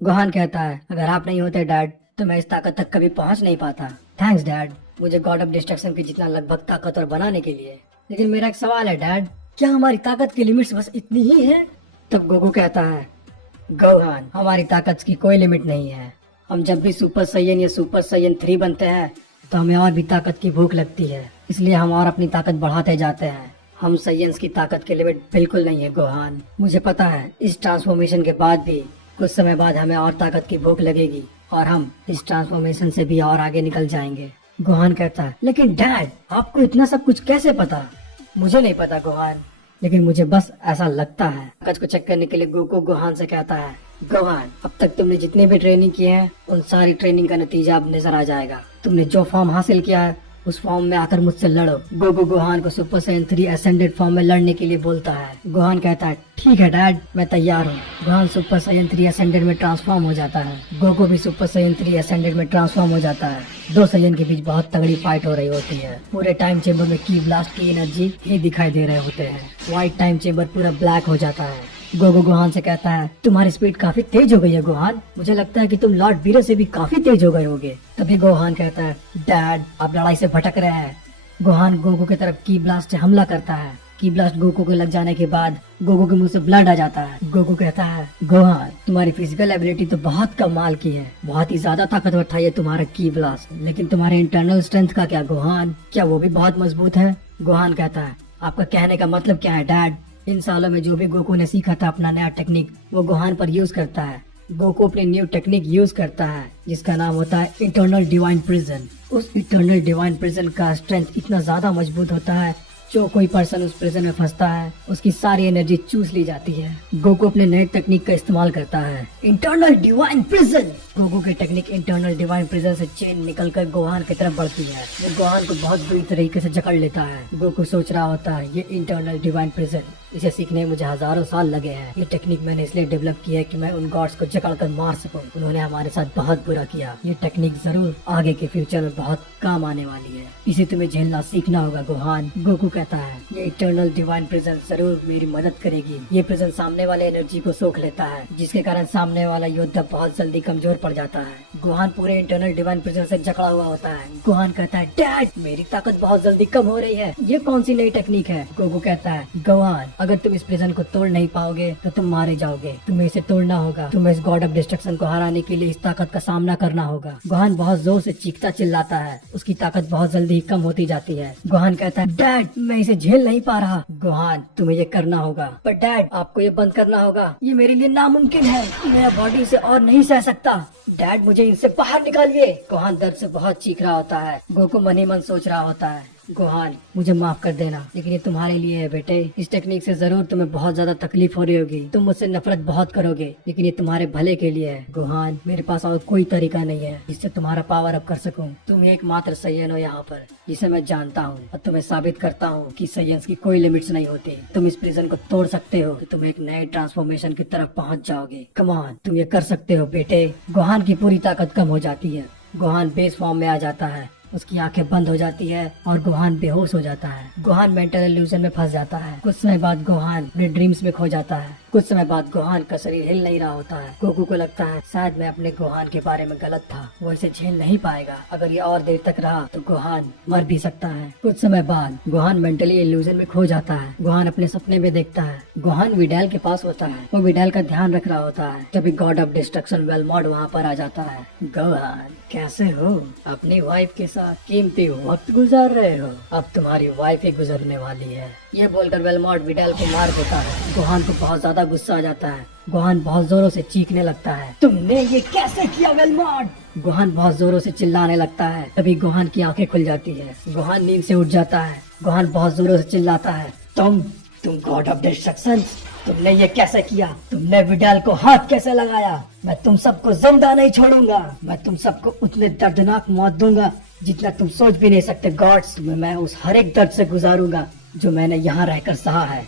Gohan कहता है, अगर आप नहीं होते डैड तो मैं इस ताकत तक कभी पहुंच नहीं पाता। थैंक्स डैड, मुझे गॉड ऑफ डिस्ट्रक्शन की जितना लगभग ताकतवर बनाने के लिए। लेकिन मेरा एक सवाल है डैड, क्या हमारी ताकत की लिमिट्स बस इतनी ही है? तब गोकू कहता है, गोहान, हमारी ताकत की कोई लिमिट नहीं है। हम जब भी सुपर सैयन या सुपर सैयन 3 बनते हैं तो हमें और भी ताकत की भूख लगती है, इसलिए हम और अपनी ताकत बढ़ाते जाते हैं। हम सैयंस की ताकत की लिमिट बिल्कुल नहीं है गोहान। मुझे पता है इस ट्रांसफॉर्मेशन के बाद भी कुछ समय बाद हमें और ताकत की भूख लगेगी और हम इस ट्रांसफॉर्मेशन से भी और आगे निकल जाएंगे। गोहान कहता है, लेकिन डैड आपको इतना सब कुछ कैसे पता? मुझे नहीं पता गोहान, लेकिन मुझे बस ऐसा लगता है। ताकत को चेक करने के लिए गोकू गोहान से कहता है, गोहान अब तक तुमने जितनी भी ट्रेनिंग की है उन सारी ट्रेनिंग का नतीजा अब नजर आ जाएगा। तुमने जो फॉर्म हासिल किया है उस फॉर्म में आकर मुझसे लड़ो। गोकू गोहान को सुपर साइयन 3 एसेंडेड फॉर्म में लड़ने के लिए बोलता है। गोहान कहता है, ठीक है डैड, मैं तैयार हूँ। गोहान सुपर साइयन 3 एसेंडेड में ट्रांसफॉर्म हो जाता है। गोकू भी सुपर साइयन 3 एसेंडेड में ट्रांसफॉर्म हो जाता है। दो साइयन के बीच बहुत तगड़ी फाइट हो रही होती है। पूरे टाइम चेम्बर में की ब्लास्ट की एनर्जी ही दिखाई दे रहे होते हैं। व्हाइट टाइम चेम्बर पूरा ब्लैक हो जाता है। गोकू गोहान से कहता है, तुम्हारी स्पीड काफी तेज हो गई है गोहान, मुझे लगता है कि तुम लॉर्ड वीरो से भी काफी तेज हो गए होगे। तभी गोहान कहता है, डैड आप लड़ाई से भटक रहे हैं। गोहान गोकू की तरफ की ब्लास्ट से हमला करता है। की ब्लास्ट गोकू को लग जाने के बाद गोकू के मुंह से ब्लड आ जाता है। गोकू कहता है, गोहान तुम्हारी फिजिकल एबिलिटी तो बहुत कमाल की है, बहुत ही ज्यादा ताकतवर था ये तुम्हारा की ब्लास्ट, लेकिन तुम्हारे इंटरनल स्ट्रेंथ का क्या गोहान, क्या वो भी बहुत मजबूत है? गोहान कहता है, आपका कहने का मतलब क्या है डैड? इन सालों में जो भी गोकू ने सीखा था अपना नया टेक्निक वो गोहान पर यूज करता है। गोकू अपनी न्यू टेक्निक यूज करता है जिसका नाम होता है इटर्नल डिवाइन प्रिजन। उस इटर्नल डिवाइन प्रिजन का स्ट्रेंथ इतना ज्यादा मजबूत होता है, जो कोई पर्सन उस प्रिजन में फंसता है उसकी सारी एनर्जी चूस ली जाती है। गोकू अपने नए टेक्निक का इस्तेमाल करता है, इंटरनल डिवाइन प्रिजन। गोकू की टेक्निक इंटरनल डिवाइन प्रिजन से चेन निकलकर गोहान की तरफ बढ़ती है। वो गोहान को बहुत बुरी तरीके से जकड़ लेता है। गोकू सोच रहा होता है, ये इंटरनल डिवाइन प्रिजन, इसे सीखने में मुझे हजारों साल लगे हैं। ये टेक्निक मैंने इसलिए डेवलप की है कि मैं उन गॉड्स को जकड़ कर मार सकूं। उन्होंने हमारे साथ बहुत बुरा किया। ये टेक्निक जरूर आगे के फ्यूचर में बहुत काम आने वाली है, इसे तुम्हें झेलना सीखना होगा गोहान। गोकू कहता है, ये इटर्नल डिवाइन प्रिजन जरूर मेरी मदद करेगी। ये प्रिजन सामने वाले एनर्जी को सोख लेता है, जिसके कारण सामने वाला योद्धा बहुत जल्दी कमजोर पड़ जाता है। गोहान पूरे इंटरनल डिवाइन प्रिजन से जकड़ा हुआ होता है। गोहान कहता है, डैड मेरी ताकत बहुत जल्दी कम हो रही है, ये कौन सी नई टेक्निक है? गोकू कहता है, गोहान अगर तुम इस प्रिजन को तोड़ नहीं पाओगे तो तुम मारे जाओगे। तुम्हें इसे तोड़ना होगा। तुम्हें इस गॉड ऑफ डिस्ट्रक्शन को हराने के लिए इस ताकत का सामना करना होगा। गोहान बहुत जोर से चीखता चिल्लाता है। उसकी ताकत बहुत जल्दी ही कम होती जाती है। गोहान कहता है, डैड मैं इसे झेल नहीं पा रहा। गोहान तुम्हें ये करना होगा, पर डैड आपको ये बंद करना होगा। ये मेरे लिए नामुमकिन है, मेरा बॉडी इसे और नहीं सह सकता। डैड मुझे इनसे बाहर निकालिए। गोहान दर्द से बहुत चीख रहा होता है। गोकू मन ही मन सोच रहा होता है, गोहान मुझे माफ कर देना, लेकिन ये तुम्हारे लिए है बेटे। इस टेक्निक से जरूर तुम्हें बहुत ज्यादा तकलीफ हो रही होगी, तुम मुझसे नफरत बहुत करोगे, लेकिन ये तुम्हारे भले के लिए है। गोहान मेरे पास और कोई तरीका नहीं है जिससे तुम्हारा पावर अप कर सकूं। तुम एकमात्र सैयन हो यहाँ पर जिसे मैं जानता हूँ, और तुम्हें साबित करता हूँ कि सैयंस की कोई लिमिट्स नहीं होती। तुम इस प्रिजन को तोड़ सकते हो तो तुम एक नए ट्रांसफॉर्मेशन की तरफ पहुँच जाओगे। कम ऑन तुम ये कर सकते हो बेटे। गोहान की पूरी ताकत कम हो जाती है। गोहान बेस फॉर्म में आ जाता है। उसकी आंखें बंद हो जाती है और गोहान बेहोश हो जाता है। गोहान मेंटल इल्यूजन में फंस जाता है। कुछ समय बाद गोहान अपने ड्रीम्स में खो जाता है। कुछ समय बाद गोहान का शरीर हिल नहीं रहा होता है। गोकू को लगता है शायद मैं अपने गोहान के बारे में गलत था, वो इसे झेल नहीं पाएगा। अगर ये और देर तक रहा तो गोहान मर भी सकता है। कुछ समय बाद गोहान मेंटली इल्यूजन में खो जाता है। गोहान अपने सपने में देखता है गोहान विडाल के पास होता है। वो विडाल का ध्यान रख रहा होता है। तभी गॉड ऑफ डिस्ट्रक्शन वेलमॉड वहाँ पर आ जाता है। गोहान कैसे हो? अपनी वाइफ के साथ कीमती वक्त गुजार रहे हो? अब तुम्हारी वाइफ ही गुजरने वाली है। ये बोलकर वेलमॉड विडाल को मार देता है। गोहान को बहुत ज्यादा गुस्सा आ जाता है। गोहान बहुत जोरों से चीखने लगता है, तुमने ये कैसे किया वेलमॉड? गोहान बहुत जोरों से चिल्लाने लगता है। तभी गोहान की आंखें खुल जाती है। गोहान नींद से उठ जाता है। गोहान बहुत जोरों से चिल्लाता है, तुम गॉड ऑफ डिस्ट्रक्शन, तुमने ये कैसे किया? तुमने विडाल को हाथ कैसे लगाया? मैं तुम सबको जिंदा नहीं छोड़ूंगा। मैं तुम सबको उतने दर्दनाक मौत दूंगा जितना तुम सोच भी नहीं सकते। गॉड्स मैं उस हर एक दर्द से गुजारूंगा जो मैंने यहाँ रहकर सहा है,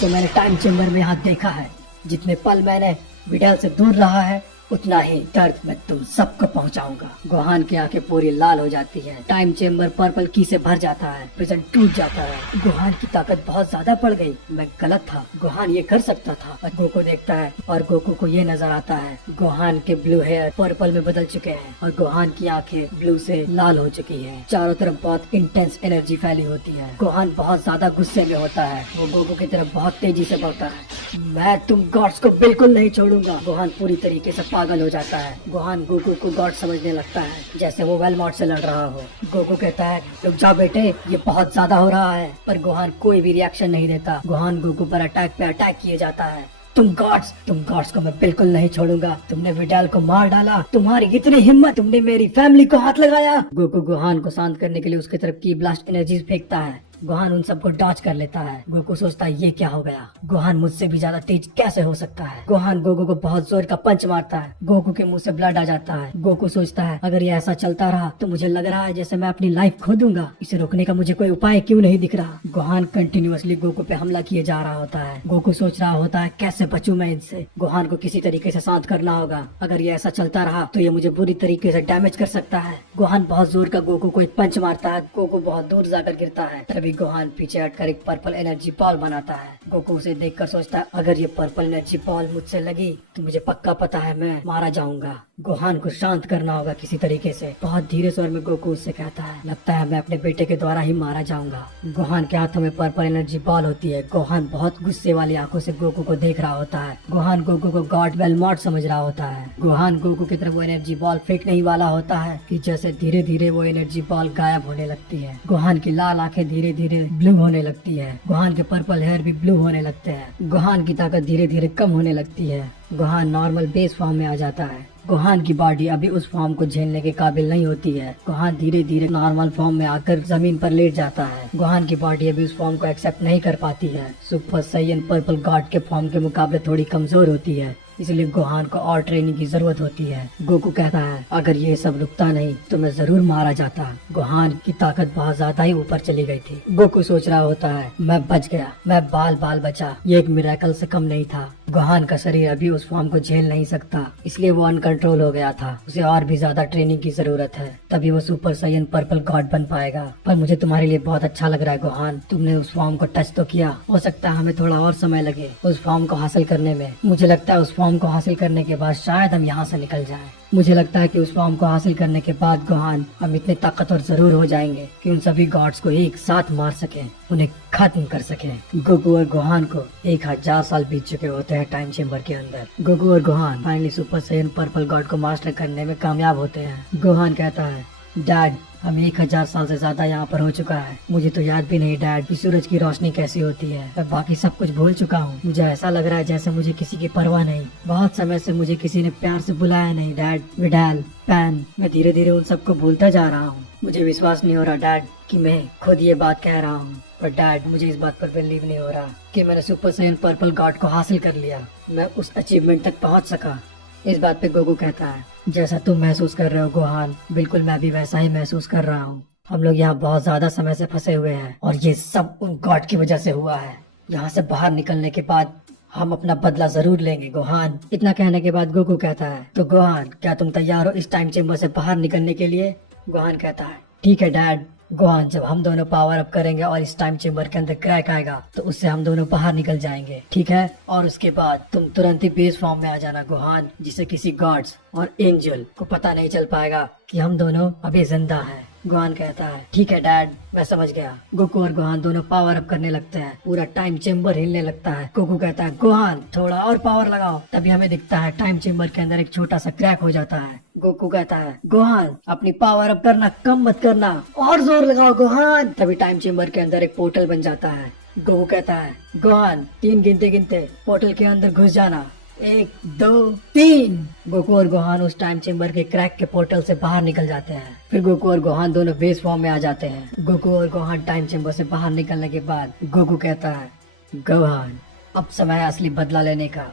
जो मैंने टाइम चेम्बर में यहाँ देखा है। जितने पल मैंने विडाल से दूर रहा है उतना ही दर्द मैं तुम सबको पहुंचाऊंगा। गोहान की आंखें पूरी लाल हो जाती हैं। टाइम चेम्बर पर्पल की से भर जाता है। प्रिजन टूट जाता है। गोहान की ताकत बहुत ज्यादा बढ़ गई। मैं गलत था, गोहान ये कर सकता था। और गोकू देखता है और गोकू को ये नजर आता है गोहान के ब्लू हेयर पर्पल में बदल चुके हैं और गोहान की आंखें ब्लू से लाल हो चुकी है। चारों तरफ बहुत इंटेंस एनर्जी फैली होती है। गोहान बहुत ज्यादा गुस्से में होता है। वो गोकू की तरफ बहुत तेजी से बढ़ता है। मैं तुम गॉड्स को बिल्कुल नहीं छोड़ूंगा। गोहान पूरी तरीके से पागल हो जाता है। गोहान गोकू को गॉड समझने लगता है, जैसे वो वेलमॉर्ट से लड़ रहा हो। गोकू कहता है रुक जाओ बेटे, ये बहुत ज्यादा हो रहा है। पर गोहान कोई भी रिएक्शन नहीं देता। गोहान गोकू पर अटैक पे अटैक किए जाता है। तुम गॉड्स को मैं बिल्कुल नहीं छोड़ूंगा। तुमने विडाल को मार डाला, तुम्हारी इतनी हिम्मत, तुमने मेरी फैमिली को हाथ लगाया। गोकू गोहान को शांत करने के लिए उसकी तरफ की ब्लास्ट एनर्जी फेंकता है। गोहान उन सबको डॉच कर लेता है। गोकू सोचता है ये क्या हो गया, गोहान मुझसे भी ज्यादा तेज कैसे हो सकता है। गोहान गोकू को बहुत जोर का पंच मारता है। गोकू के मुंह से ब्लड आ जाता है। गोकू सोचता है अगर ये ऐसा चलता रहा तो मुझे लग रहा है जैसे मैं अपनी लाइफ खो दूंगा। इसे रोकने का मुझे कोई उपाय क्यों नहीं दिख रहा। गोहान कंटिन्यूअसली गोकू पे हमला किए जा रहा होता है। गोकू सोच रहा होता है कैसे बचूं मैं इनसे। गोहान को किसी तरीके से शांत करना होगा। अगर ये ऐसा चलता रहा तो ये मुझे बुरी तरीके से डैमेज कर सकता है। गोहान बहुत जोर का गोकू को एक पंच मारता है। गोकू बहुत दूर जाकर गिरता है। तभी गोहान पीछे हटकर एक पर्पल एनर्जी बॉल बनाता है। गोकू उसे देखकर सोचता है अगर ये पर्पल एनर्जी बॉल मुझसे लगी तो मुझे पक्का पता है मैं मारा जाऊंगा। गोहान को शांत करना होगा किसी तरीके से। बहुत धीरे स्वर में गोकू उससे कहता है लगता है मैं अपने बेटे के द्वारा ही मारा जाऊंगा। गोहान के हाथों में पर्पल एनर्जी बॉल होती है। गोहान बहुत गुस्से वाली आंखों से गोकू को देख रहा होता है। गोहान गोकू को गॉड वेलमॉर्ट समझ रहा होता है। गोहान गोकू की तरफ वो एनर्जी बॉल फेंकने ही वाला होता है कि जैसे धीरे धीरे वो एनर्जी बॉल गायब होने लगती है। गोहान की लाल आंखें धीरे धीरे ब्लू होने लगती है। गोहान के पर्पल हेयर भी ब्लू होने लगते हैं। गोहान की ताकत धीरे धीरे कम होने लगती है। गोहान नॉर्मल बेस फॉर्म में आ जाता है। गोहान की बॉडी अभी उस फॉर्म को झेलने के काबिल नहीं होती है। गोहान धीरे धीरे नॉर्मल फॉर्म में आकर जमीन पर लेट जाता है। गोहान की बॉडी अभी उस फॉर्म को एक्सेप्ट नहीं कर पाती है। सुपर सैयन पर्पल गॉड के फॉर्म के मुकाबले थोड़ी कमजोर होती है, इसलिए गोहान को और ट्रेनिंग की जरूरत होती है। गोकू कहता है अगर ये सब रुकता नहीं तो मैं जरूर मारा जाता। गोहान की ताकत बहुत ज्यादा ही ऊपर चली गई थी। गोकू सोच रहा होता है मैं बच गया, मैं बाल बाल बचा, ये एक मिरेकल से कम नहीं था। गोहान का शरीर अभी उस फॉर्म को झेल नहीं सकता, इसलिए वो अनकंट्रोल हो गया था। उसे और भी ज्यादा ट्रेनिंग की जरूरत है, तभी वो सुपर सैयन पर्पल गॉड बन पाएगा। पर मुझे तुम्हारे लिए बहुत अच्छा लग रहा है गोहान, तुमने उस फॉर्म को टच तो किया। हो सकता है हमें थोड़ा और समय लगे उस फॉर्म को हासिल करने में। मुझे लगता है उस फॉर्म को हासिल करने के बाद शायद हम यहाँ से निकल जाएं। मुझे लगता है कि उस फॉर्म को हासिल करने के बाद गोहान हम इतने ताकतवर जरूर हो जाएंगे कि उन सभी गॉड्स को एक साथ मार सकें, उन्हें खत्म कर सकें। गोकू और गोहान को 1000 साल बीत चुके होते हैं टाइम चेम्बर के अंदर। गोकू और Gohan finally super Saiyan purple God को मास्टर करने में कामयाब होते हैं। गोहान कहता है डैड हम 1000 साल से ज्यादा यहाँ पर हो चुका है। मुझे तो याद भी नहीं डैड कि सूरज की रोशनी कैसी होती है। मैं बाकी सब कुछ भूल चुका हूँ। मुझे ऐसा लग रहा है जैसे मुझे किसी की परवाह नहीं। बहुत समय से मुझे किसी ने प्यार से बुलाया नहीं डैड। विडाल, पैन, मैं धीरे धीरे उन सबको भूलता जा रहा हूँ। मुझे विश्वास नहीं हो रहा डैड कि मैं खुद ये बात कह रहा हूँ, पर डैड मुझे इस बात पर बिलीव नहीं हो रहा कि मैंने सुपर सैयन पर्पल गॉड को हासिल कर लिया, मैं उस अचीवमेंट तक पहुँच सका। इस बात पे गोकू कहता है जैसा तुम महसूस कर रहे हो गोहान, बिल्कुल मैं भी वैसा ही महसूस कर रहा हूँ। हम लोग यहाँ बहुत ज्यादा समय से फंसे हुए हैं और ये सब उन गॉड की वजह से हुआ है। यहाँ से बाहर निकलने के बाद हम अपना बदला जरूर लेंगे गोहान। इतना कहने के बाद गोकू कहता है तो गोहान क्या तुम तैयार हो इस टाइम चेम्बर से बाहर निकलने के लिए। गोहान कहता है ठीक है डैड। गोहान जब हम दोनों पावर अप करेंगे और इस टाइम चेम्बर के अंदर क्रैक आएगा तो उससे हम दोनों बाहर निकल जाएंगे, ठीक है। और उसके बाद तुम तुरंत ही बेस फॉर्म में आ जाना गोहान, जिससे किसी गॉड्स और एंजल को पता नहीं चल पाएगा कि हम दोनों अभी जिंदा हैं। गोहान कहता है ठीक है डैड मैं समझ गया। गोकू और गोहान दोनों पावर अप करने लगते हैं। पूरा टाइम चेम्बर हिलने लगता है। गोकू कहता है गोहान थोड़ा और पावर लगाओ। तभी हमें दिखता है टाइम चेम्बर के अंदर एक छोटा सा क्रैक हो जाता है। गोकू कहता है गोहान अपनी पावर अप करना कम मत करना, और जोर लगाओ गोहान। तभी टाइम चेम्बर के अंदर एक पोर्टल बन जाता है। गोकू कहता है गोहान 3 गिनते गिनते पोर्टल के अंदर घुस जाना, 1 2 3। गोकू और गोहान उस टाइम चेम्बर के क्रैक के पोर्टल से बाहर निकल जाते हैं। फिर गोकू और गोहान दोनों बेस फॉर्म में आ जाते हैं। गोकू और गोहान टाइम चेम्बर से बाहर निकलने के बाद गोकू कहता है गोहान अब समय है असली बदला लेने का,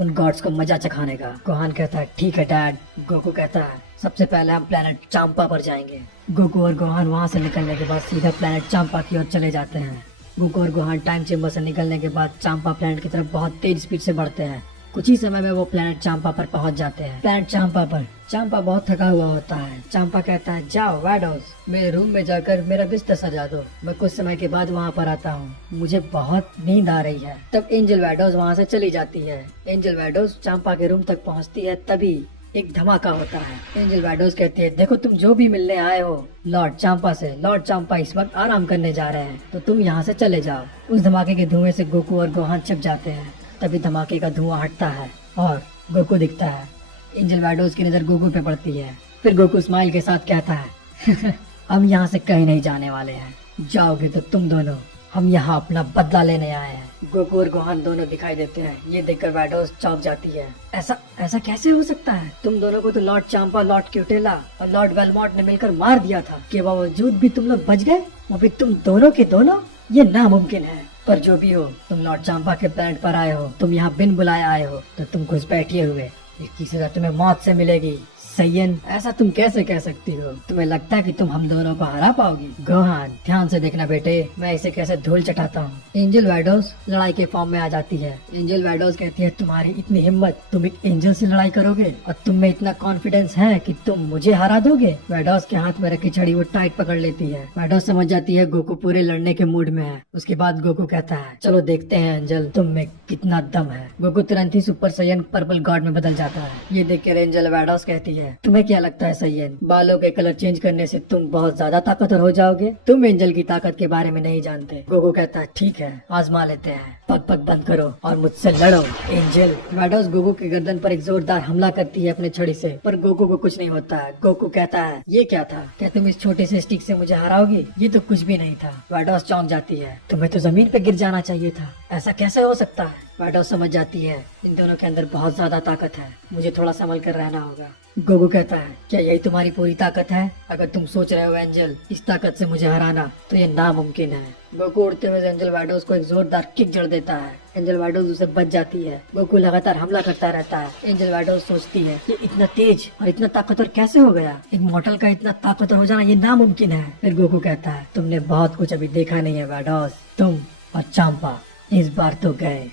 उन गॉड्स को मजा चखाने का। गोहान कहता है ठीक है डैड। गोकू कहता है सबसे पहले हम प्लेनेट चांपा पर जाएंगे। गोकू और गोहान वहाँ से निकलने के बाद सीधा प्लेनेट चांपा की ओर चले जाते हैं। गोकू और गोहान टाइम चेम्बर से निकलने के बाद चांपा प्लेनेट की तरफ बहुत तेज स्पीड से बढ़ते हैं। कुछ ही समय में वो प्लेनेट चांपा पर पहुंच जाते हैं। प्लेनेट चांपा पर चांपा बहुत थका हुआ होता है। चांपा कहता है, जाओ वैडोस, मेरे रूम में जाकर मेरा बिस्तर सजा दो, मैं कुछ समय के बाद वहाँ पर आता हूँ, मुझे बहुत नींद आ रही है। तब एंजल वैडोस वहाँ से चली जाती है। एंजल वैडोस चांपा के रूम तक पहुँचती है, तभी एक धमाका होता है। एंजल वैडोस कहती है, देखो तुम जो भी मिलने आए हो लॉर्ड चांपा से, लॉर्ड चांपा इस वक्त आराम करने जा रहे हैं, तो तुम यहाँ से चले जाओ। उस धमाके के धुएं से गोकू और गोहान छिप जाते हैं। तभी धमाके का धुआं हटता है और गोकू दिखता है। एंजल वैडोस की नजर गोकू पे पड़ती है। फिर गोकू स्माइल के साथ कहता है, हम यहाँ से कहीं नहीं जाने वाले हैं, जाओगे तो तुम दोनों, हम यहाँ अपना बदला लेने आए हैं। गोकू और गोहान दोनों दिखाई देते हैं। ये देखकर वैडोस चौंक जाती है। ऐसा कैसे हो सकता है? तुम दोनों को तो लॉर्ड चांपा, लॉर्ड क्यूटेला और लॉर्ड वेलमॉर्ट ने मिलकर मार दिया था, के बावजूद भी तुम लोग बच गए, वो भी तुम दोनों के दोनों? ये नामुमकिन है। पर जो भी हो, तुम लॉर्ड चांपा के प्लेनेट पर आए हो, तुम यहाँ बिन बुलाए आए हो, तो तुम घुस बैठिए हुए, इसकी सजा तुम्हें मौत से मिलेगी। सैयन, ऐसा तुम कैसे कह सकती हो? तुम्हें लगता है कि तुम हम दोनों को हरा पाओगी? गोहान, ध्यान से देखना बेटे, मैं इसे कैसे धूल चटाता हूँ। एंजल वैडोस लड़ाई के फॉर्म में आ जाती है। एंजल वैडोस कहती है, तुम्हारी इतनी हिम्मत, तुम एक एंजल से लड़ाई करोगे और तुम में इतना कॉन्फिडेंस है कि तुम मुझे हरा दोगे? वैडोस के हाथ में रखी छड़ी वो टाइट पकड़ लेती है। वैडोस समझ जाती है गोकू पूरे लड़ने के मूड में है। उसके बाद गोकू कहता है, चलो देखते हैं एंजल, तुम में कितना दम है। गोकू तुरंत ही सुपर सैयन पर्पल गॉड में बदल जाता है। ये देख कर एंजल वैडोस कहती है, तुम्हें क्या लगता है सैयन, बालों के कलर चेंज करने से तुम बहुत ज्यादा ताकतवर हो जाओगे? तुम एंजल की ताकत के बारे में नहीं जानते। गोकू कहता है, ठीक है, आजमा लेते हैं, पग पग बंद करो और मुझसे लड़ो। एंजल वैडोस गोकू की गर्दन पर एक जोरदार हमला करती है अपने छड़ी से, पर गोकू को कुछ नहीं होता है। गोकू कहता है, ये क्या था? क्या तुम इस छोटे से स्टिक से मुझे हराओगी? ये तो कुछ भी नहीं था। वैडोस चौंक जाती है, तुम्हें तो जमीन पे गिर जाना चाहिए था, ऐसा कैसे हो सकता है? वैडोस समझ जाती है, इन दोनों के अंदर बहुत ज्यादा ताकत है, मुझे थोड़ा संभल कर रहना होगा। गोकू कहता है, क्या यही तुम्हारी पूरी ताकत है? अगर तुम सोच रहे हो एंजल इस ताकत से मुझे हराना, तो ये नामुमकिन है। गोकू उड़ते हुए एंजल वैडोस को एक जोरदार किक जड़ देता है। एंजल वैडोस उसे बच जाती है। गोकू लगातार हमला करता रहता है। एंजल वैडोस सोचती है, ये इतना तेज और इतना ताकतवर कैसे हो गया? एक मॉर्टल का इतना ताकतवर हो जाना ये नामुमकिन है। फिर गोकू कहता है, तुमने बहुत कुछ अभी देखा नहीं है वैडोस, तुम और चांपा इस बार तो गए।